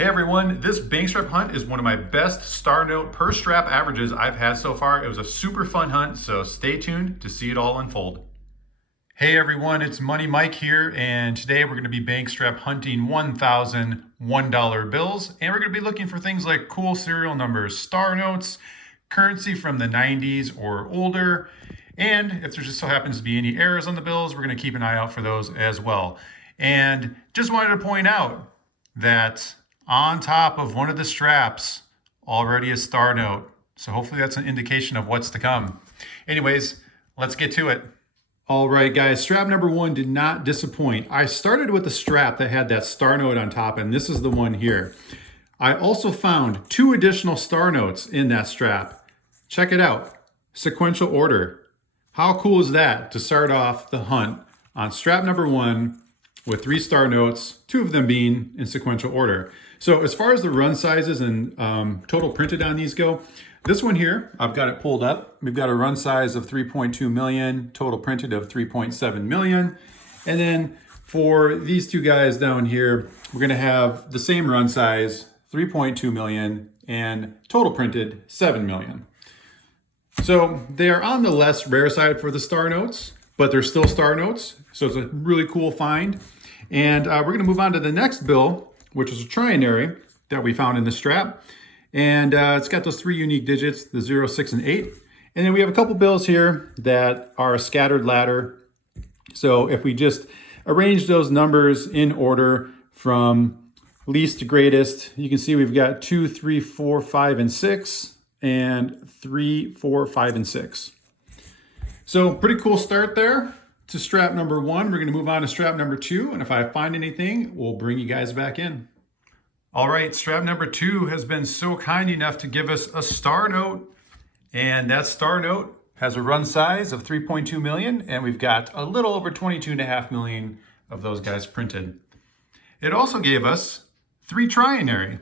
Hey everyone, this bank strap hunt is one of my best star note per strap averages I've had so far. It was a super fun hunt, so stay tuned to see it all unfold. Hey everyone, it's Money Mike here, and today we're going to be bank strap hunting $1,001 bills, and we're going to be looking for things like cool serial numbers, star notes, currency from the 90s or older, and if there just so happens to be any errors on the bills, we're going to keep an eye out for those as well. And just wanted to point out that on top of one of the straps, already a star note. So hopefully that's an indication of what's to come. Anyways, let's get to it. All right, guys, strap number one did not disappoint. I started with the strap that had that star note on top, and this is the one here. I also found two additional star notes in that strap. Check it out, sequential order. How cool is that to start off the hunt on strap number one with 3 star notes, 2 of them being in sequential order. So as far as the run sizes and total printed on these go, this one here, I've got it pulled up. We've got a run size of 3.2 million, total printed of 3.7 million. And then for these two guys down here, we're gonna have the same run size, 3.2 million, and total printed 7 million. So they are on the less rare side for the star notes, but they're still star notes. So it's a really cool find. And we're gonna move on to the next bill, which is a trinary that we found in the strap. And it's got those 3 unique digits, the 0, 6, and 8. And then we have a couple bills here that are a scattered ladder. So if we just arrange those numbers in order from least to greatest, you can see we've got 2, 3, 4, 5, and 6, and 3, 4, 5, and 6. So pretty cool start there to strap number one. We're going to move on to strap number 2, and if I find anything, we'll bring you guys back in. All right, strap number 2 has been so kind enough to give us a star note, and that star note has a run size of 3.2 million, and we've got a little over 22.5 million of those guys printed. It also gave us 3 trinary.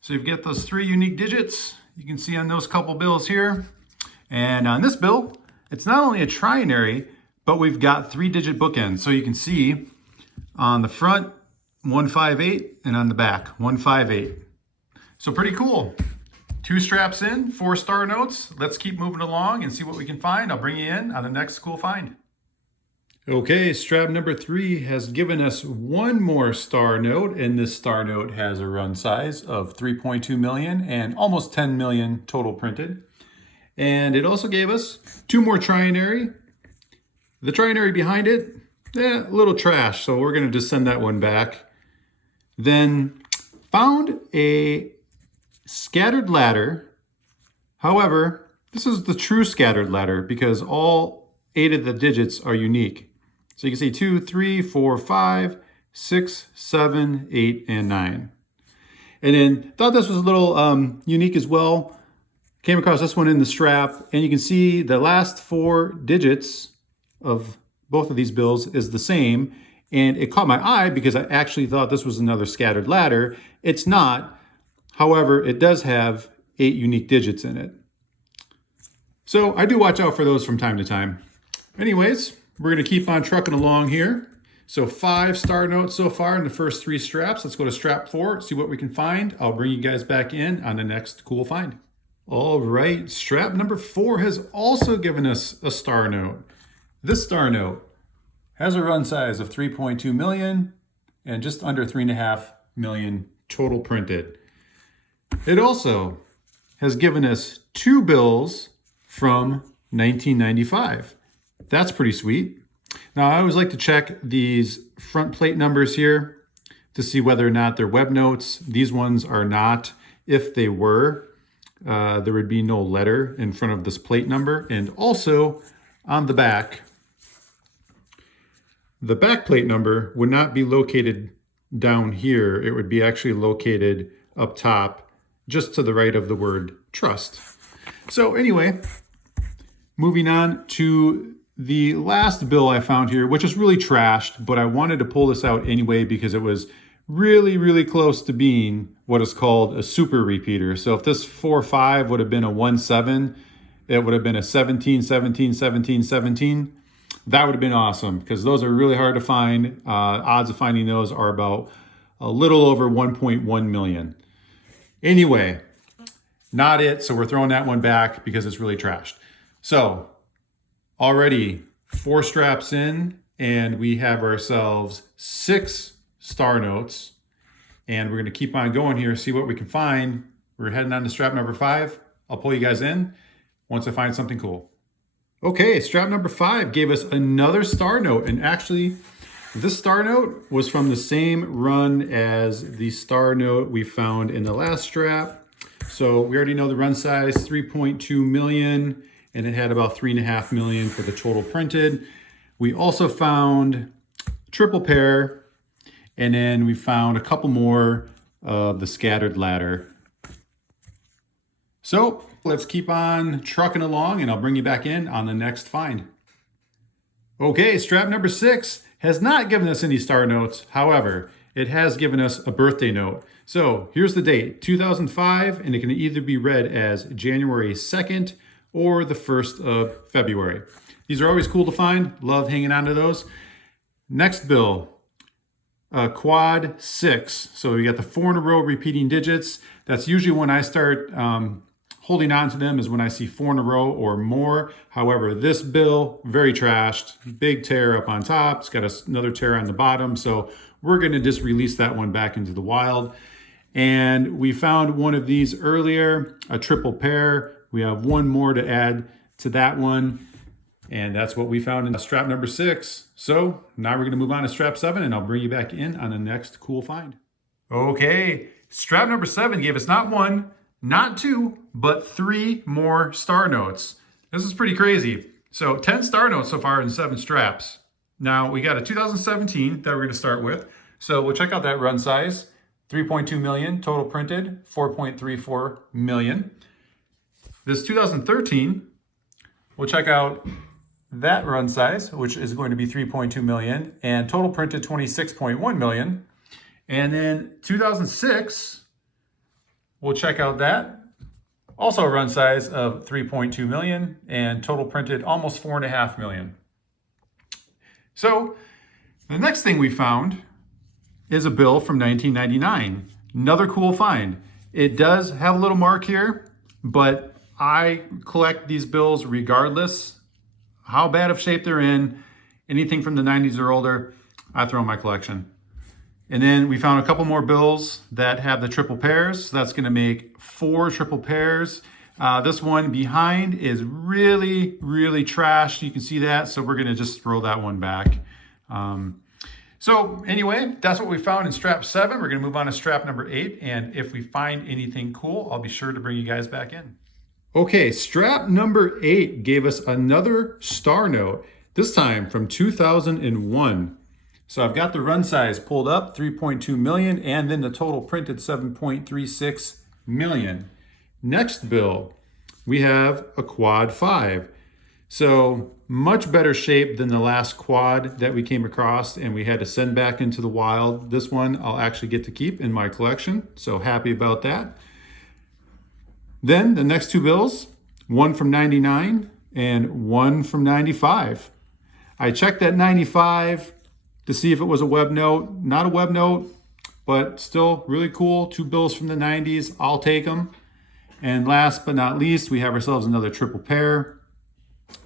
So you've got those 3 unique digits you can see on those couple bills here. And on this bill, it's not only a trinary, but we've got 3-digit bookends. So you can see on the front, 158, and on the back, 158. So pretty cool. 2 straps in, 4 star notes. Let's keep moving along and see what we can find. I'll bring you in on the next cool find. Okay, strap number 3 has given us 1 more star note, and this star note has a run size of 3.2 million and almost 10 million total printed. And it also gave us 2 more trinary. The trinary behind it, a little trash, so we're gonna just send that one back. Then found a scattered ladder. However, this is the true scattered ladder because all 8 of the digits are unique. So you can see 2, 3, 4, 5, 6, 7, 8, and 9. And then thought this was a little unique as well. Came across this one in the strap, and you can see the last 4 digits of both of these bills is the same. And it caught my eye because I actually thought this was another scattered ladder. It's not. However, it does have 8 unique digits in it. So I do watch out for those from time to time. Anyways, we're gonna keep on trucking along here. So 5 star notes so far in the first 3 straps. Let's go to strap 4, see what we can find. I'll bring you guys back in on the next cool find. All right, strap number 4 has also given us a star note. This star note has a run size of 3.2 million and just under 3.5 million total printed. It also has given us 2 bills from 1995. That's pretty sweet. Now I always like to check these front plate numbers here to see whether or not they're web notes. These ones are not. If they were, there would be no letter in front of this plate number. And also on the back plate number would not be located down here. It would be actually located up top, just to the right of the word trust. So anyway, moving on to the last bill I found here, which is really trashed, but I wanted to pull this out anyway because it was really, really close to being what is called a super repeater. So if this 4-5 would have been a 1-7, it would have been a 17, 17, 17, 17. That would have been awesome because those are really hard to find. Odds of finding those are about a little over 1.1 million. Anyway, not it. So we're throwing that one back because it's really trashed. So already 4 straps in, and we have ourselves 6 star notes. And we're going to keep on going here, see what we can find. We're heading on to strap number 5. I'll pull you guys in once I find something cool. Okay, strap number 5 gave us another star note. And actually, this star note was from the same run as the star note we found in the last strap. So we already know the run size, 3.2 million, and it had about 3.5 million for the total printed. We also found triple pair, and then we found a couple more of the scattered ladder. So let's keep on trucking along, and I'll bring you back in on the next find. Okay, strap number 6 has not given us any star notes. However, it has given us a birthday note. So here's the date, 2005, and it can either be read as January 2nd or the 1st of February. These are always cool to find. Love hanging on to those. Next bill, quad 6. So we got the 4 in a row repeating digits. That's usually when I start holding on to them, is when I see 4 in a row or more. However, this bill, very trashed, big tear up on top. It's got another tear on the bottom. So we're going to just release that one back into the wild. And we found one of these earlier, a triple pair. We have one more to add to that one. And that's what we found in strap number 6. So now we're going to move on to strap 7, and I'll bring you back in on the next cool find. Okay, strap number 7 gave us not 1, not 2, but 3 more star notes. This is pretty crazy. So 10 star notes so far in 7 straps. Now we got a 2017 that we're going to start with. So we'll check out that run size. 3.2 million total printed, 4.34 million. This 2013, we'll check out that run size, which is going to be 3.2 million, and total printed 26.1 million. And then 2006, we'll check out that. Also a run size of 3.2 million and total printed almost 4.5 million. So the next thing we found is a bill from 1999. Another cool find. It does have a little mark here, but I collect these bills regardless how bad of shape they're in. Anything from the 90s or older, I throw in my collection. And then we found a couple more bills that have the triple pairs. So that's going to make 4 triple pairs. This one behind is really, really trashed. You can see that. So we're going to just throw that one back. So anyway, that's what we found in strap 7. We're going to move on to strap number 8. And if we find anything cool, I'll be sure to bring you guys back in. Okay, strap number 8 gave us another star note, this time from 2001. So I've got the run size pulled up, 3.2 million, and then the total printed 7.36 million. Next bill, we have a quad 5. So much better shape than the last quad that we came across and we had to send back into the wild. This one I'll actually get to keep in my collection, so happy about that. Then the next 2 bills, one from 99 and one from 95. I checked that 95 to see if it was a web note. Not a web note, but still really cool. 2 bills from the 90s, I'll take them. And last but not least, we have ourselves another triple pair.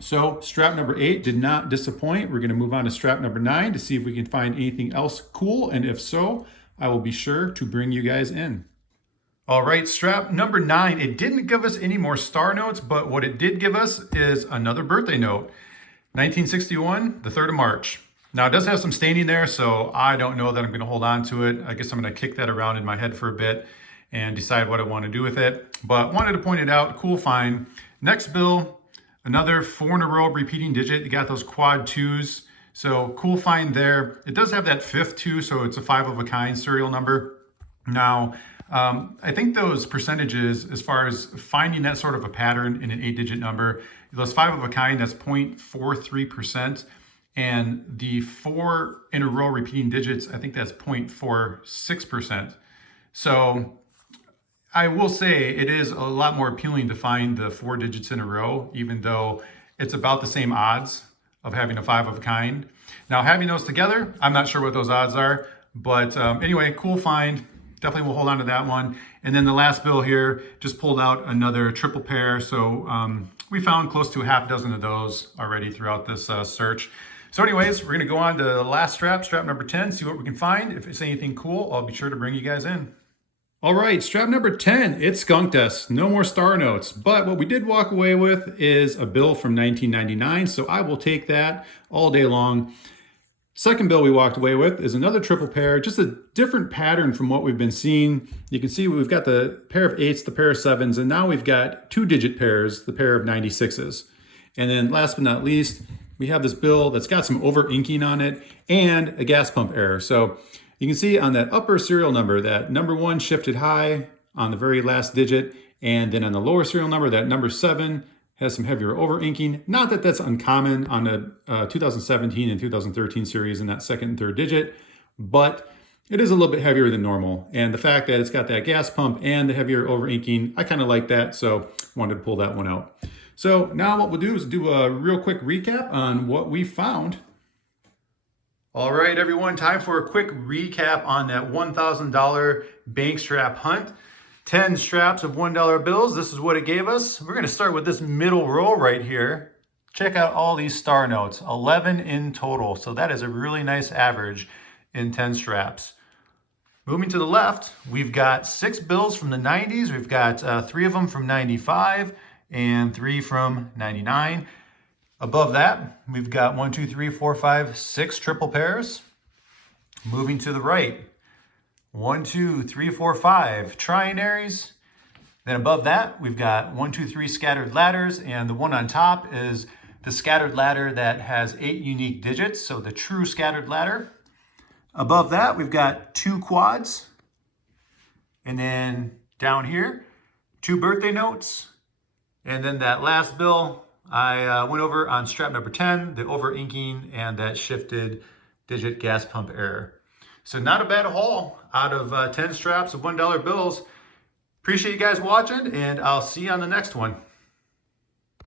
So strap number 8 did not disappoint. We're going to move on to strap number 9 to see if we can find anything else cool. And if so, I will be sure to bring you guys in. All right, strap number 9. It didn't give us any more star notes, but what it did give us is another birthday note. 1961, the 3rd of March. Now it does have some staining there, so I don't know that I'm going to hold on to it. I guess I'm going to kick that around in my head for a bit and decide what I want to do with it. But wanted to point it out, cool find. Next bill, another 4 in a row repeating digit. You got those quad 2s. So cool find there. It does have that 5th 2, so it's a 5 of a kind serial number. Now, I think those percentages, as far as finding that sort of a pattern in an 8-digit number, those 5 of a kind, that's 0.43%. And the 4 in a row repeating digits, I think that's 0.46%. So I will say it is a lot more appealing to find the 4 digits in a row, even though it's about the same odds of having a 5 of a kind. Now having those together, I'm not sure what those odds are, But anyway, cool find. Definitely will hold on to that one. And then the last bill here, just pulled out another triple pair. So we found close to a half dozen of those already throughout this search. So anyways, we're gonna go on to the last strap, strap number 10, see what we can find. If it's anything cool, I'll be sure to bring you guys in. All right, strap number 10, it skunked us. No more star notes. But what we did walk away with is a bill from 1999, so I will take that all day long. Second bill we walked away with is another triple pair, just a different pattern from what we've been seeing. You can see we've got the pair of 8s, the pair of 7s, and now we've got 2-digit pairs, the pair of 96s. And then last but not least, we have this bill that's got some over inking on it and a gas pump error. So you can see on that upper serial number, that number 1 shifted high on the very last digit, and then on the lower serial number, that number 7 has some heavier over inking. Not that that's uncommon on a 2017 and 2013 series in that second and third digit, but it is a little bit heavier than normal. And the fact that it's got that gas pump and the heavier over inking, I kind of like that, so wanted to pull that one out. So now what we'll do is do a real quick recap on what we found. All right, everyone, time for a quick recap on that $1,000 bank strap hunt. 10 straps of $1 bills. This is what it gave us. We're gonna start with this middle row right here. Check out all these star notes, 11 in total. So that is a really nice average in 10 straps. Moving to the left, we've got 6 bills from the 90s. We've got 3 of them from 95 and 3 from 99. Above that, we've got 1, 2, 3, 4, 5, 6 triple pairs. Moving to the right, 1, 2, 3, 4, 5 trinaries. Then above that, we've got 1, 2, 3 scattered ladders, and the one on top is the scattered ladder that has 8 unique digits, so the true scattered ladder. Above that, we've got 2 quads. And then down here, 2 birthday notes. And then that last bill, I went over on strap number 10, the over inking and that shifted digit gas pump error. So not a bad haul out of 10 straps of $1 bills. Appreciate you guys watching, and I'll see you on the next one.